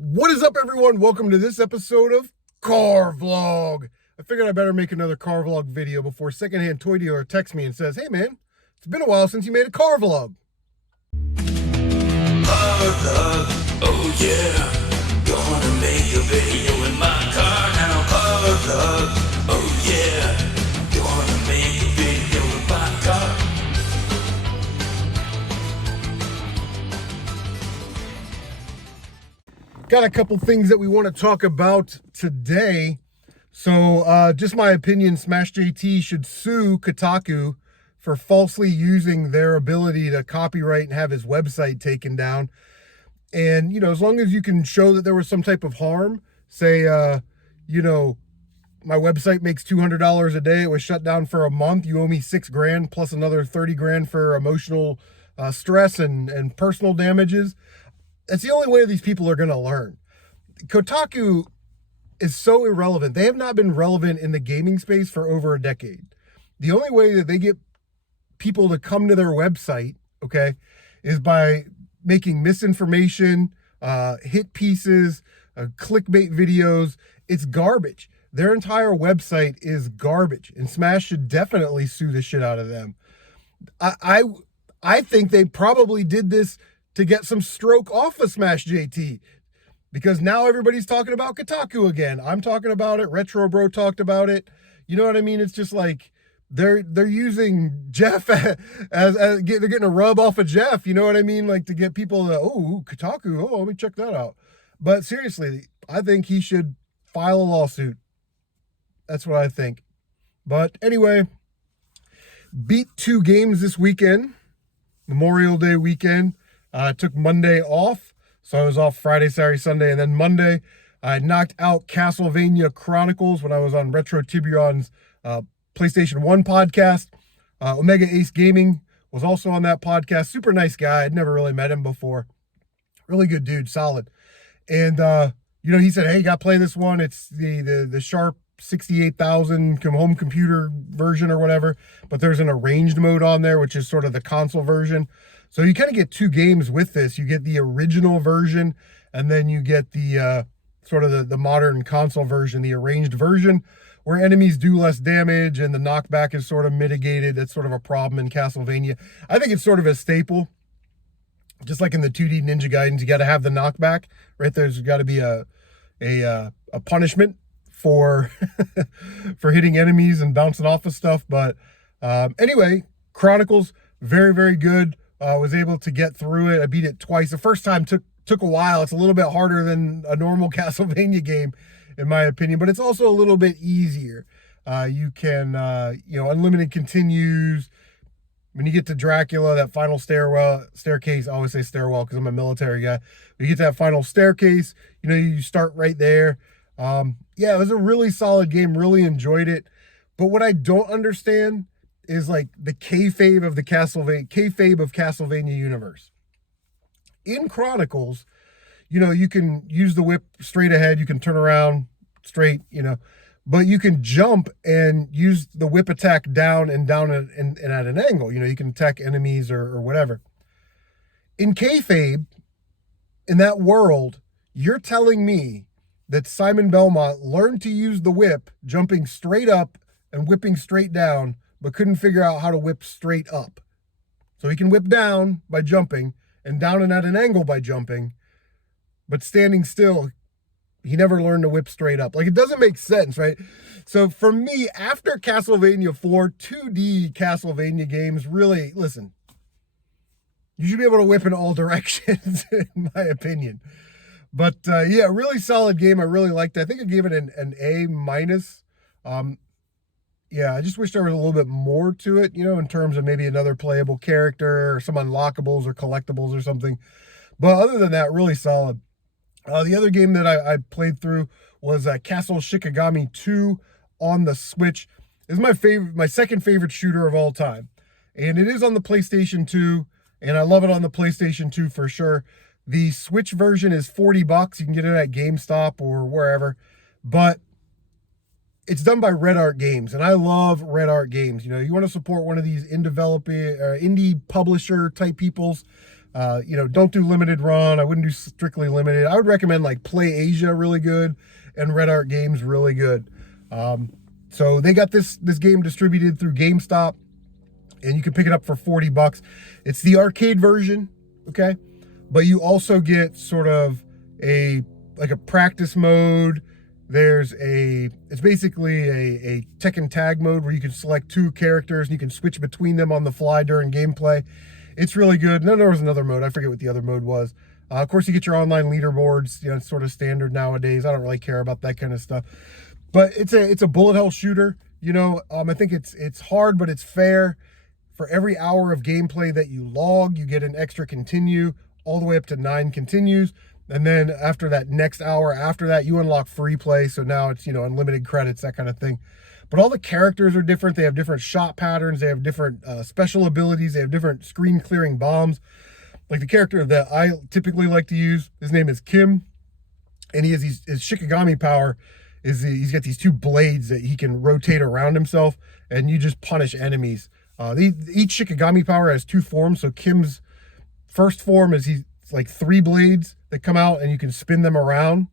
What is up, everyone? Welcome to this episode of Car Vlog. I figured I better make another car vlog video before secondhand toy dealer texts me and says, "Hey man, it's been a while since you made a car vlog." Car vlog, oh yeah. Gonna make a video in my car now. Car vlog, oh yeah. Gonna make a video in my car. Got a couple things that we want to talk about today. So just my opinion, Smash JT should sue Kotaku for falsely using their ability to copyright and have his website taken down. And, as long as you can show that there was some type of harm, say, my website makes $200 a day. It was shut down for a month. You owe me $6,000 plus another $30,000 for emotional stress and personal damages. That's the only way these people are going to learn. Kotaku is so irrelevant. They have not been relevant in the gaming space for over a decade. The only way that they get people to come to their website, okay, is by making misinformation, hit pieces, clickbait videos. It's garbage. Their entire website is garbage, and Smash should definitely sue the shit out of them. I think they probably did this to get some stroke off of Smash JT, because now everybody's talking about Kotaku again. I'm talking about it. Retro Bro talked about it. You know what I mean? It's just like they're using Jeff as they're getting a rub off of Jeff. You know what I mean? Like to get people to, oh, Kotaku. Oh, let me check that out. But seriously, I think he should file a lawsuit. That's what I think. But anyway, beat 2 games this weekend, Memorial Day weekend. I took Monday off, so I was off Friday, Saturday, Sunday, and then Monday I knocked out Castlevania Chronicles when I was on Retro Tibion's PlayStation 1 podcast. Omega Ace Gaming was also on that podcast. Super nice guy. I'd never really met him before. Really good dude, solid. And he said, "Hey, you got to play this one. It's the Sharp 68,000 home computer version or whatever, but there's an arranged mode on there, which is sort of the console version. So you kind of get 2 games with this. You get the original version, and then you get the sort of the modern console version, the arranged version, where enemies do less damage and the knockback is sort of mitigated. That's sort of a problem in Castlevania. I think it's sort of a staple. Just like in the 2D Ninja Gaidens, you got to have the knockback, right? There's got to be a punishment for for hitting enemies and bouncing off of stuff. But anyway, Chronicles, very, very good. Was able to get through it. I beat it twice. The first time took a while. It's a little bit harder than a normal Castlevania game, in my opinion, but it's also a little bit easier. You can, unlimited continues. When you get to Dracula, that final staircase, I always say stairwell because I'm a military guy. When you get to that final staircase, you start right there. It was a really solid game. Really enjoyed it. But what I don't understand is like the kayfabe of Castlevania universe. In Chronicles, you can use the whip straight ahead. You can turn around straight, but you can jump and use the whip attack down and at an angle. You can attack enemies or whatever. In kayfabe, in that world, you're telling me that Simon Belmont learned to use the whip, jumping straight up and whipping straight down, but couldn't figure out how to whip straight up. So he can whip down by jumping and down and at an angle by jumping, but standing still, he never learned to whip straight up. Like, it doesn't make sense, right? So for me, after Castlevania 4, 2D Castlevania games, really, listen, you should be able to whip in all directions, in my opinion. But really solid game. I really liked it. I think I gave it an A minus. I just wish there was a little bit more to it, in terms of maybe another playable character or some unlockables or collectibles or something. But other than that, really solid. The other game that I played through was Castle Shikigami 2 on the Switch. It's my second favorite shooter of all time. And it is on the PlayStation 2, and I love it on the PlayStation 2 for sure. The Switch version is $40. You can get it at GameStop or wherever. But it's done by Red Art Games, and I love Red Art Games. You want to support one of these indie publisher type peoples, Don't do limited run. I wouldn't do strictly limited. I would recommend like Play Asia, really good, and Red Art Games, really good. So they got this game distributed through GameStop, and you can pick it up for $40. It's the arcade version, okay? But you also get sort of a practice mode. It's basically a Tekken tag mode where you can select 2 characters and you can switch between them on the fly during gameplay. It's really good. And then there was another mode. I forget what the other mode was. Of course, you get your online leaderboards. It's sort of standard nowadays. I don't really care about that kind of stuff. But it's a bullet hell shooter. I think it's hard, but it's fair. For every hour of gameplay that you log, you get an extra continue, all the way up to 9 continues. And then after that next hour after that, you unlock free play. So now it's, unlimited credits, that kind of thing. But all the characters are different. They have different shot patterns. They have different special abilities. They have different screen clearing bombs. Like the character that I typically like to use, his name is Kim. And his Shikigami power is he's got these 2 blades that he can rotate around himself. And you just punish enemies. Each Shikigami power has 2 forms. So Kim's first form is he's like 3 blades that come out and you can spin them around,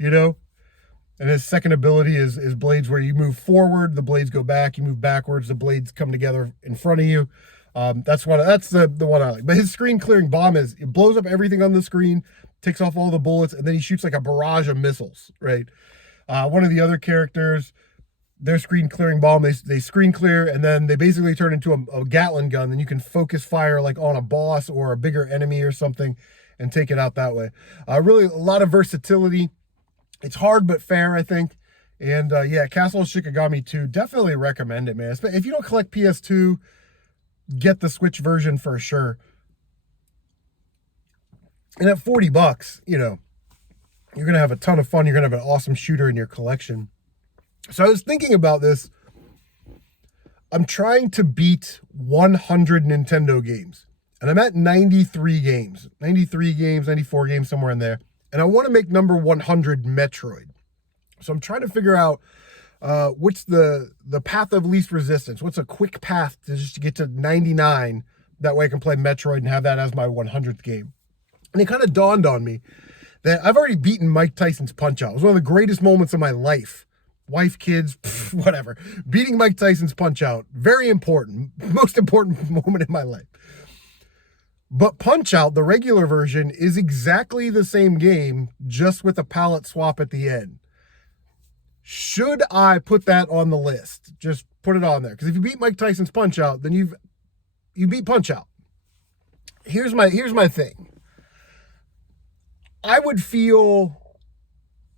And his second ability is blades where you move forward, the blades go back, you move backwards, the blades come together in front of you. That's the one I like. But his screen clearing bomb it blows up everything on the screen, takes off all the bullets, and then he shoots like a barrage of missiles, right? One of the other characters, their screen clearing bomb, they screen clear, and then they basically turn into a Gatling gun. Then you can focus fire like on a boss or a bigger enemy or something and take it out that way. Really a lot of versatility. It's hard but fair, I think. And Castle of Shikigami 2, definitely recommend it, man. If you don't collect PS2, get the Switch version for sure. And at $40, you're going to have a ton of fun. You're going to have an awesome shooter in your collection. So I was thinking about this. I'm trying to beat 100 Nintendo games. And I'm at 93 games, 94 games, somewhere in there. And I want to make number 100 Metroid. So I'm trying to figure out what's the path of least resistance. What's a quick path to just get to 99? That way I can play Metroid and have that as my 100th game. And it kind of dawned on me that I've already beaten Mike Tyson's Punch-Out. It was one of the greatest moments of my life. Wife, kids, whatever. Beating Mike Tyson's Punch-Out, very important. Most important moment in my life. But Punch-Out, the regular version, is exactly the same game, just with a palette swap at the end. Should I put that on the list? Just put it on there. Because if you beat Mike Tyson's Punch-Out, then you beat Punch-Out. Here's my thing. I would feel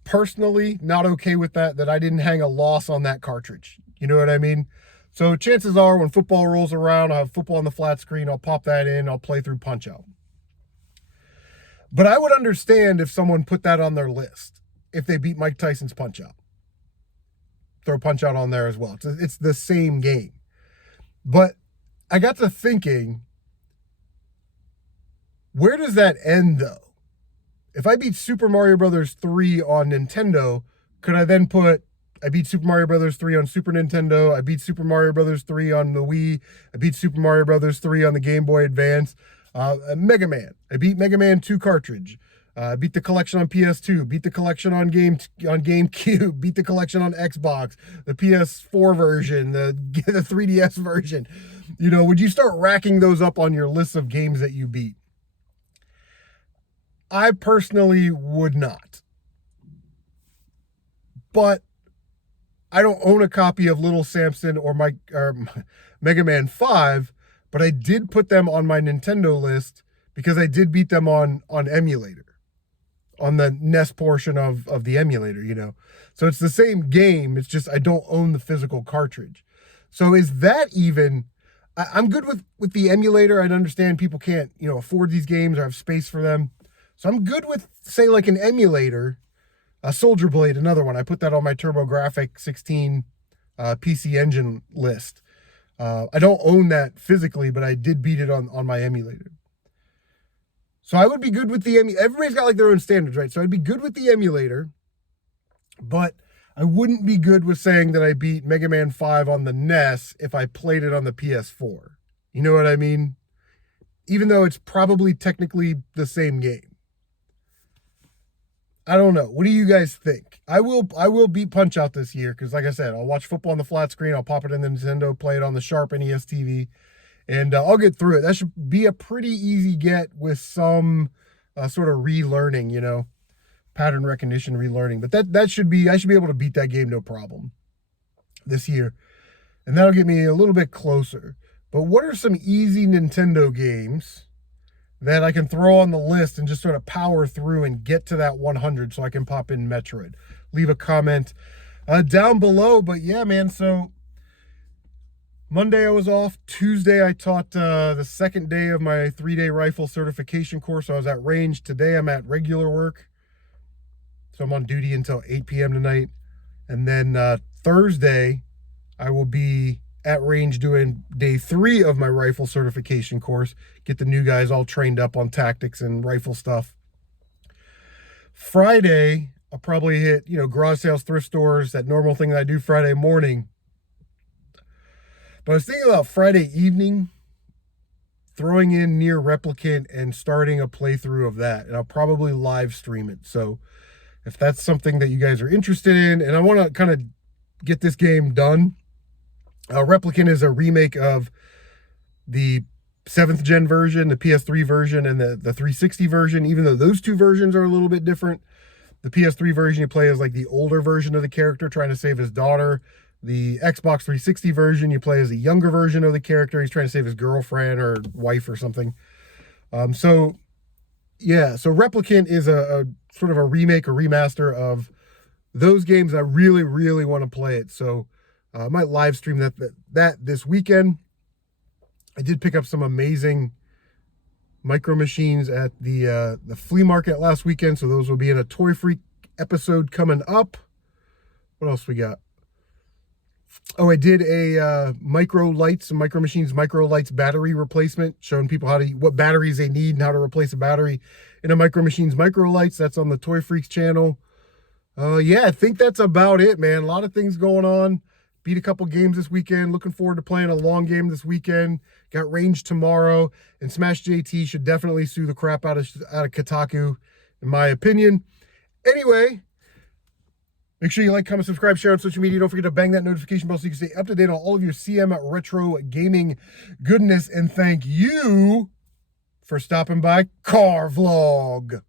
personally not okay with that I didn't hang a loss on that cartridge. You know what I mean? So chances are when football rolls around, I'll have football on the flat screen, I'll pop that in, I'll play through Punch-Out. But I would understand if someone put that on their list, if they beat Mike Tyson's Punch-Out. Throw Punch-Out on there as well. It's the same game. But I got to thinking, where does that end though? If I beat Super Mario Bros. 3 on Nintendo, could I then put, I beat Super Mario Bros. 3 on Super Nintendo, I beat Super Mario Bros. 3 on the Wii, I beat Super Mario Bros. 3 on the Game Boy Advance, Mega Man, I beat Mega Man 2 cartridge, beat the collection on PS2, beat the collection on GameCube, beat the collection on Xbox, the PS4 version, the 3DS version. Would you start racking those up on your list of games that you beat? I personally would not. But I don't own a copy of Little Samson or Mega Man 5, but I did put them on my Nintendo list because I did beat them on emulator, on the NES portion of the emulator, So it's the same game, it's just I don't own the physical cartridge. So is that even... I'm good with the emulator. I understand people can't, afford these games or have space for them. So I'm good with, say, like an emulator, a Soldier Blade, another one. I put that on my TurboGrafx 16 PC Engine list. I don't own that physically, but I did beat it on my emulator. So I would be good with the emulator. Everybody's got like their own standards, right? So I'd be good with the emulator, but I wouldn't be good with saying that I beat Mega Man 5 on the NES if I played it on the PS4. You know what I mean? even though it's probably technically the same game. I don't know. What do you guys think? I will beat Punch-Out this year because, like I said, I'll watch football on the flat screen. I'll pop it in the Nintendo, play it on the Sharp NES TV, and I'll get through it. That should be a pretty easy get with some sort of relearning, you know, pattern recognition relearning. But I should be able to beat that game no problem this year, and that'll get me a little bit closer. But what are some easy Nintendo games that I can throw on the list and just sort of power through and get to that 100 so I can pop in Metroid? Leave a comment down below. But yeah, man, so Monday I was off. Tuesday I taught the second day of my 3-day rifle certification course. I was at range. Today I'm at regular work. So I'm on duty until 8 p.m. tonight. And then Thursday I will be at range doing day 3 of my rifle certification course. Get the new guys all trained up on tactics and rifle stuff. Friday, I'll probably hit, you know, garage sales, thrift stores, that normal thing that I do Friday morning. But I was thinking about Friday evening, throwing in Nier Replicant and starting a playthrough of that. And I'll probably live stream it. So if that's something that you guys are interested in, and I want to kind of get this game done. Replicant is a remake of the 7th gen version, the PS3 version, and the 360 version. Even though those two versions are a little bit different, the PS3 version you play as like the older version of the character trying to save his daughter. The Xbox 360 version you play as a younger version of the character. He's trying to save his girlfriend or wife or something. So Replicant is a sort of a remake or remaster of those games. I really, really want to play it. So I might live stream that this weekend. I did pick up some amazing Micro Machines at the flea market last weekend, so those will be in a Toy Freak episode coming up. What else we got? Oh, I did a Micro Machines Micro Lights battery replacement, showing people what batteries they need and how to replace a battery in a Micro Machines Micro Lights. That's on the Toy Freaks channel. Yeah, I think that's about it, man. A lot of things going on. Beat a couple games this weekend. Looking forward to playing a long game this weekend. Got range tomorrow. And Smash JT should definitely sue the crap out of Kotaku, in my opinion. Anyway, make sure you like, comment, subscribe, share on social media. Don't forget to bang that notification bell so you can stay up to date on all of your CM Retro gaming goodness. And thank you for stopping by Car Vlog.